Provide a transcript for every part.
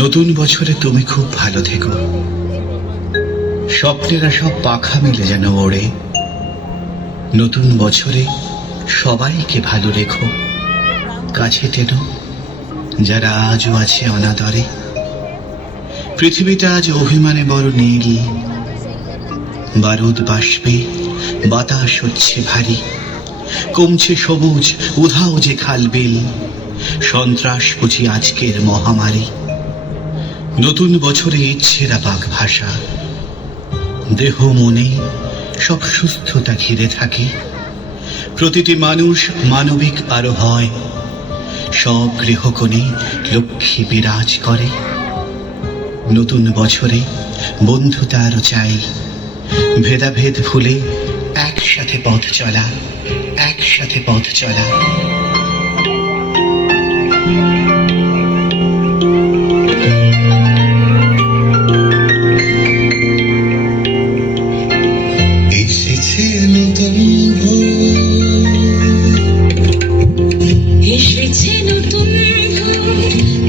নতুন বছরে তুমি খুব ভালো থেকো, স্বপ্নেরা সব পাখা মেলে যেন ওড়ে। নতুন বছরে সবাইকে ভালো রেখো, কাছে টেনো যারা আজও আছে অনাদরে। পৃথিবীটা আজ অভিমানে বড় নীল, বারুদ বাষ্পে বাতাস হচ্ছে ভারী। কমছে সবুজ, উধাও যে খালবিল, সন্ত্রাস বুঝি আজকের মহামারী। নতুন বছরে ইচ্ছেরা পাক ভাষা, দেহ মনে সব সুস্থতা ঘিরে থাকে। প্রতিটি মানুষ মানবিক আরো হয়, সব গৃহকোণে লক্ষ্মী বিরাজ করে। নতুন বছরে বন্ধুতা আরো চাই, ভেদাভেদ ভুলে একসাথে পথ চলা, একসাথে পথ চলা।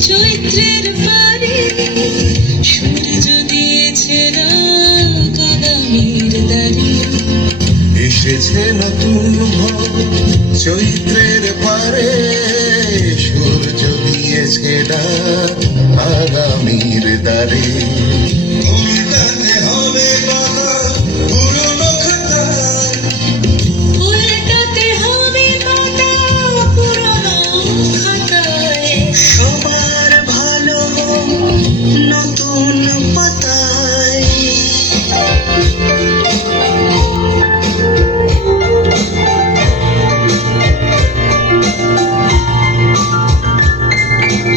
চৈত্রের পারে সূর্য দিয়েছে রাগ আগামীর দ্বারে। এসেছে নতুন ভোর চৈত্রের পারে, সূর্য দিয়েছে রাগ আগামীর দ্বারে। উল্টাতে হবে কথা পুরনো খাতায়, উল্টাতে হবে কথা পুরনো খাতায়। সবার ভালো নতুন পাতায়।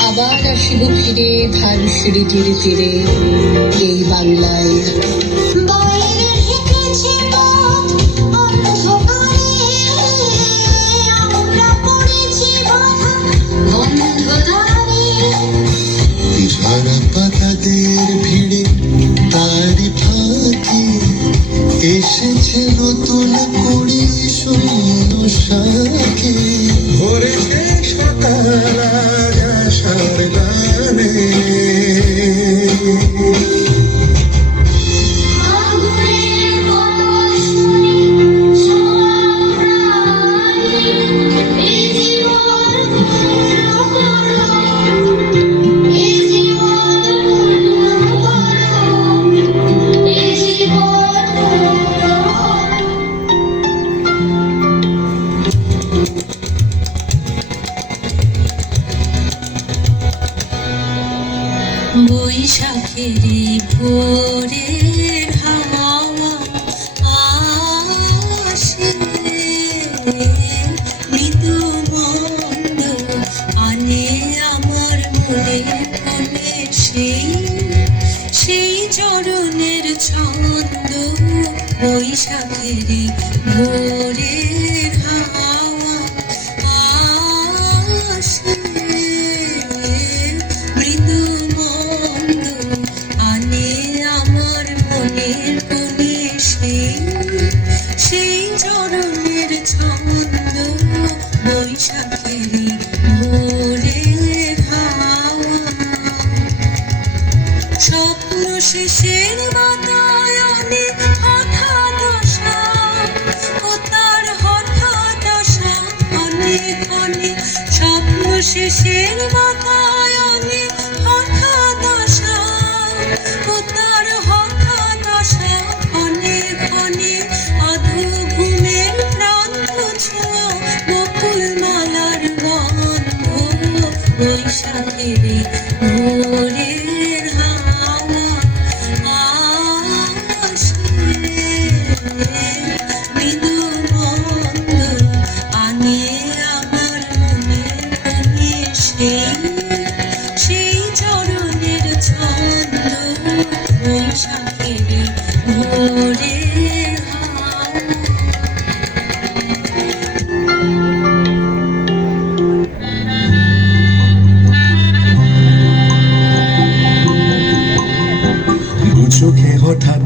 আবার আসিব ফিরে ধান সিঁড়ি তীরে তীরে এই বাংলায়। ঝরা পাতাদের ভিড়ে তারি ফাঁকি এসেছে নতুন কুড়ি শূন্য সাথে। ভরেছে সকাল আজ আশার গানে, বৈশাখের ভোরের হাওয়া আসে, মৃদু মন্দ আনে আমার মনে মনে সেই চরণের ছন্দ। বৈশাখের ভোরের হাওয়া আসে, মৃদু মন্দ আনে আমার মনের কোণে সেই চরণের ছন্দ। বৈশাখের ভোরের হাওয়া স্বপ্ন শেষের বাতায়নে হঠাৎ আশা, ও তার হঠাৎ আশা অনেক অনেক। স্বপ্ন শেষের বাতায়নে হঠাৎ আশা, ও তার হঠাৎ আশা অনেক অনেক। অধু ঘুমের প্রান্ত ছোঁয়া বকুল মালার গন্ধ। বৈশাখের ভোরের হাওয়া আসে, মৃদু মন্দ আনে আমার মনে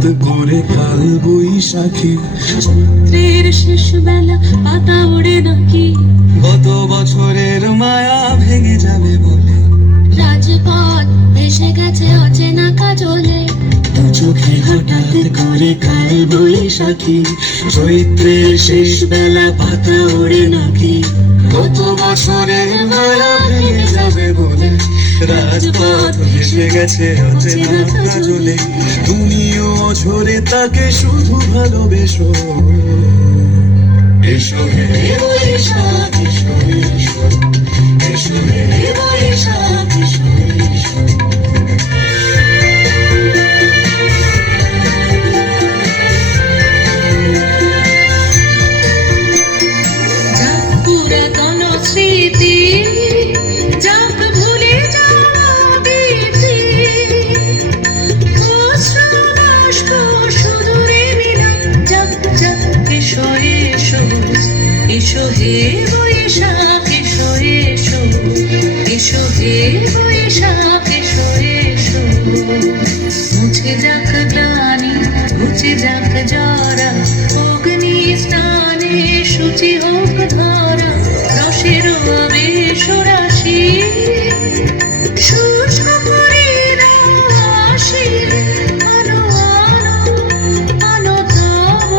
হঠাৎ করে কাল বৈশাখী চৈত্রের শেষ বেলা পাতা ওড়ে নাকি গত বছরের মায়া ভেঙে যাবে বলে রাজপথ ভেসে গেছে অচেনা কাজলে দু চোখে হঠাৎ করে কাল বৈশাখী চৈত্রের শেষ বেলা পাতা ওড়ে নাকি গত বছরের মায়া ভেঙে যাবে বলে রাজপথ ভেসে গেছে অচেনা কাজলে তুমিও ঝরে তাকে শুধু ভালোবেসো এসো হে বৈশাখ এসো এসো এসো হে বৈশাখ এসো এসো যাক পুরাতন স্মৃতি যাক ভুলে যাওয়া বিধি অশ্রু বাষ্প সুদূরে মিলা যাক যাক এসো এসো এসো হে বৈশাখ এসো এসো এসো হে বৈশাখ এসো এসো মুছে যাক গ্লানি মুছে যাক জরা অগ্নি স্নানে শুচি হোক ধরা রসের আবেশ রাশি শুষ্ক করে দাও আসি আলো আলো আলো তব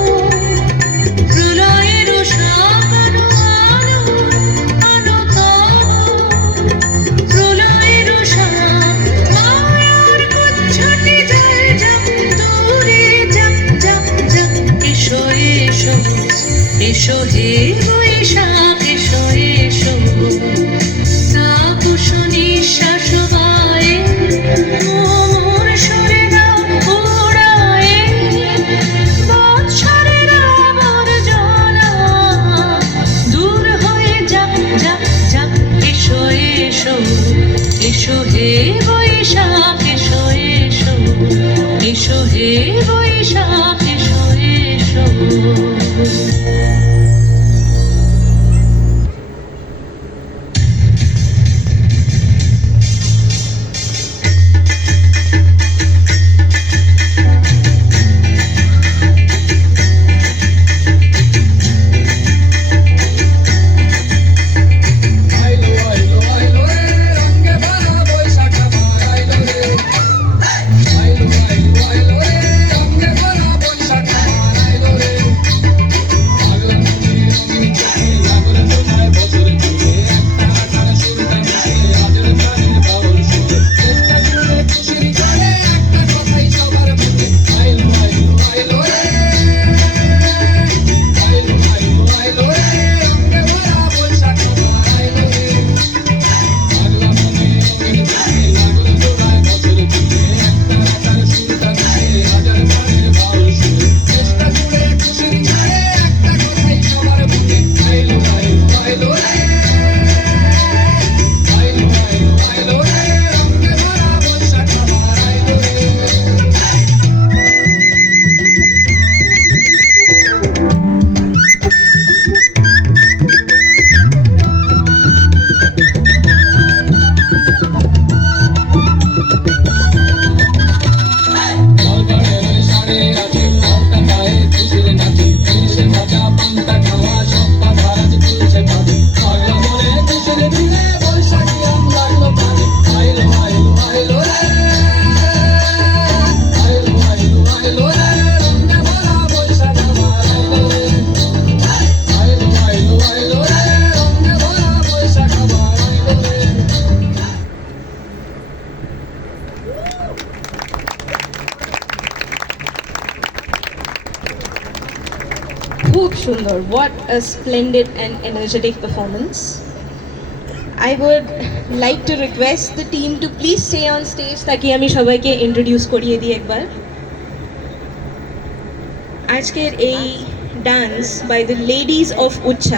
প্রলয়ের শাক আলো আলো আলো তব প্রলয়ের শাক মায়ার কুচ্ছটি যায় যাক দূরে যাক যাক যাক এসো এসো এসো হে বৈশাখ এসো এসো তাপস নিঃশ্বাস বায়ে মোর সরে দাও ওড়ায়ে বৎসরের আবর্জনা দূর হয়ে যাক যাক যাক এসো এসো এসো হে বৈশাখ এসো এসো এসো হে বৈশাখ এসো এসো খুব সুন্দর, what a splendid and energetic performance. I would like to request the team to please stay on stage তাকি আমি সবাইকে ইন্ট্রোডিউস করিয়ে দিই একবার। আজকের এই dance by the ladies of উচ্ছ্বাস